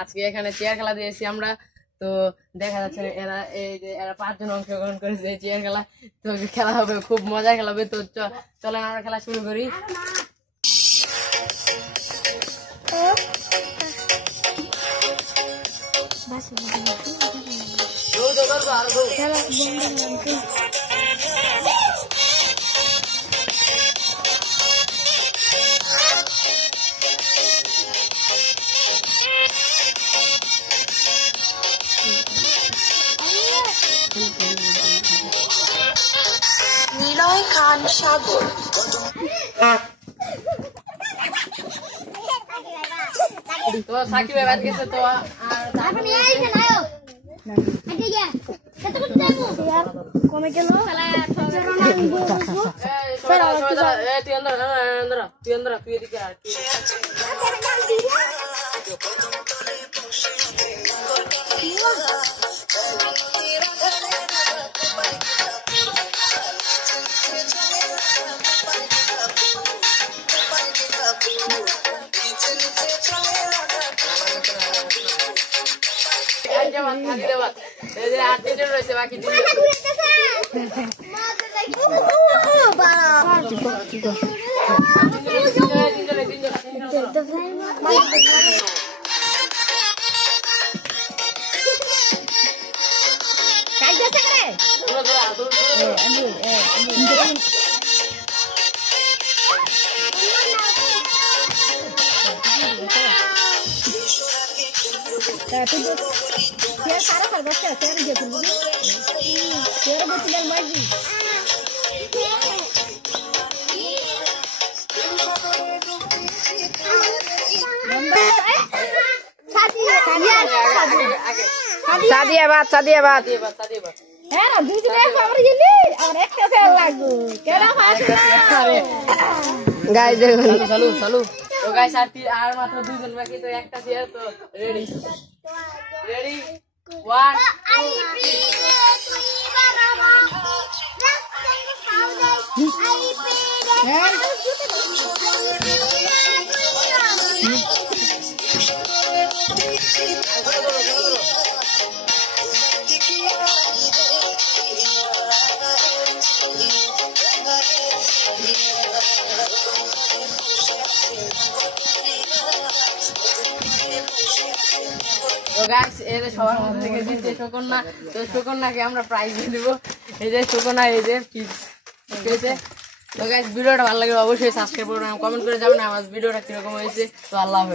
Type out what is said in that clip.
আজকে এখানে চেয়ার খেলা দিয়েছি আমরা, তো দেখা যাচ্ছে এরা এই যে এরা 5 জন অংশগ্রহণ করেছে চেয়ার খেলা। তো খেলা হবে, খুব মজা খেলা হবে। তো চলেন আমরা খেলা শুরু করি। নিলয় খান সাগর তো সাকিব ভাই বাদ গেছে। তো কমে গেল তুই এদিকে রয়েছে বাকি আর মাত্র 2 জন বাকি। তো একটা চেয়ার। তো রেডি রেডি 1 সবার মধ্যে থেকে জিতছে সুকন্যা। তো সুকন্যাকে আমরা প্রাইজ দিয়ে দেবো। এই যে সুকন্যা, এই যে পেয়েছে। তো গাইস ভিডিওটা ভালো লাগে অবশ্যই সাবস্ক্রাইব করবেন, কমেন্ট করে যাবেন আমার ভিডিওটা কিরকম হয়েছে। তো আল্লাহ হাফেজ।